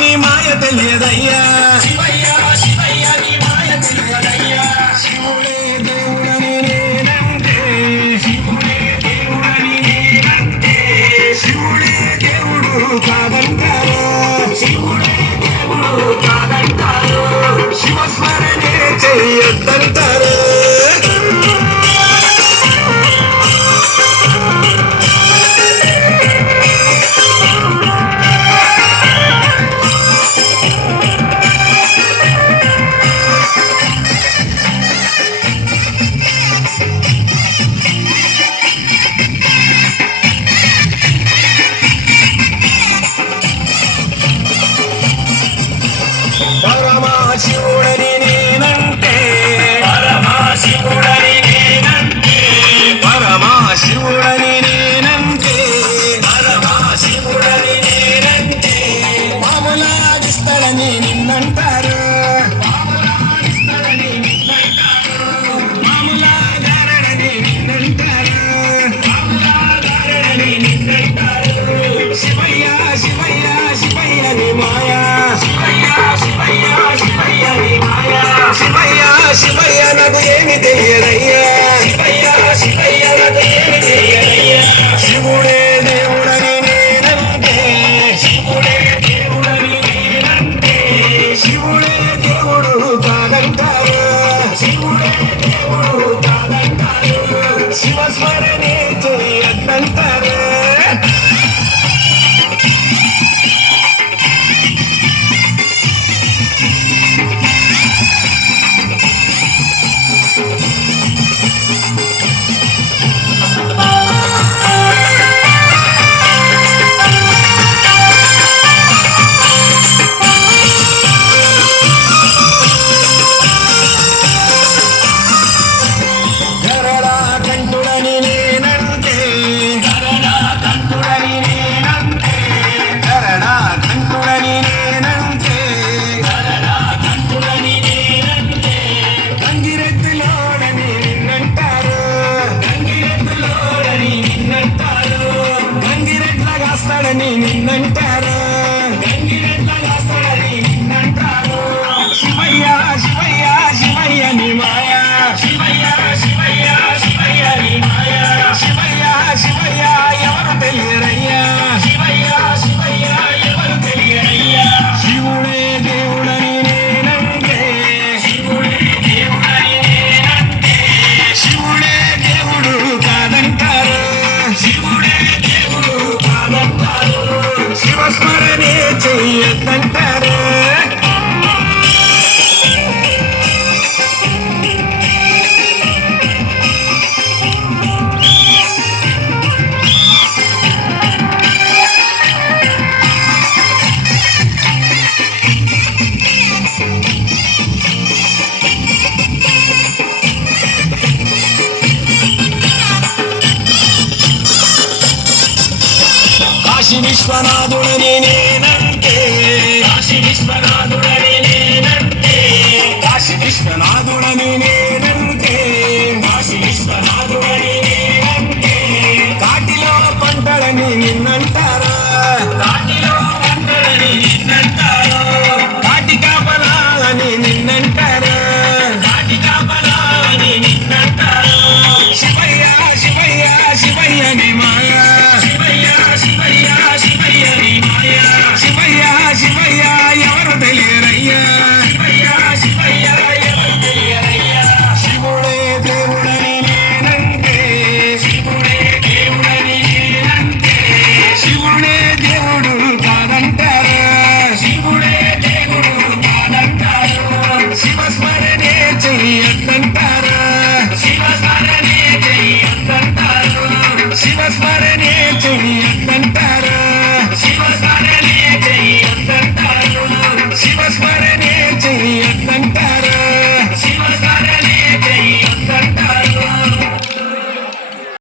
నీ మాయ తెలియదయ్యా శివయ్య శివయ్య నీ మాయ తెలియదయ్యా శివుడే దేవుడని నేనంటే శివుడే దేవుడని నేనంటే శివుడే దేవుడు కాదంటారు శివుడే దేవుడు కాదంటారు శివస్మరణే చెయ్యొద్దంటారు పరమశివుడని నేనంటే పరమశివుడని నేనంటే పరమశివుడని నేనంటే పరమశివుడని నేనంటే మామూలాగిస్తాడని నిన్నంటారు మామూలాగిస్తాడని నిన్నంటారు మామూలాగారడని నిన్నంటారు మామూలాగారడని నిన్నంటారు శివయ్య శివయ్య శివయ్య నీ మాయా శివయ్య శివయ్య శివయ్య నీ మాయా శివయ్య శివయ్య నాకు ఏమి తెలియదయ్యా శివయ్య శివయ్య నాకు ఏమి తెలియదయ్యా శివుడే దేవుడని నేనంటే శివుడే దేవుడని నేనంటే శివుడే దేవుడు కాదంటారు శివుడే దేవుడు కాదంటారు శివస్మరణే చెయ్యొద్దంటారు నిన్నంటారు గంగిరెడ్లగాస్తాడని నిన్నంటారు శివయ్య శివయ్య శివయ్య నీ మాయా శివయ్య శివయ్య శివయ్య నీ మాయా శివయ్య శివయ్య ఎవరు తెలియరయ్యా శివయ్య శివయ్య ఎవరు తెలియరయ్యా శివుడే దేవుడని నేనంటే శివుడే దేవుడని నేనంటే శివుడే దేవుడు కాదంటారు శివుడే దేవుడు కాదంటారు శివస్మరణే చెయ్యొద్దంటారు కాశీ విశ్వనాథుడని నేనంటే కాశీ విశ్వనాథుడని నేనంటే కాశీ విశ్వనాథుడని నేనంటే కాశీ విశ్వనాథుడని నేనంటే కాటిలో పంటడని నిన్నంటారా కాటిలో పంటడని నిన్నంటారు కాటి కాపలా అని నిన్నంటారు కాటి కాపలా అని నిన్నంటారు శివయ్య శివయ్య శివయ్య నీ మాయా శివయ్య శివయ్య శివయ్య నీ మాయా శివయ్య శివయ్య ఎవరు తెలియరయ్యా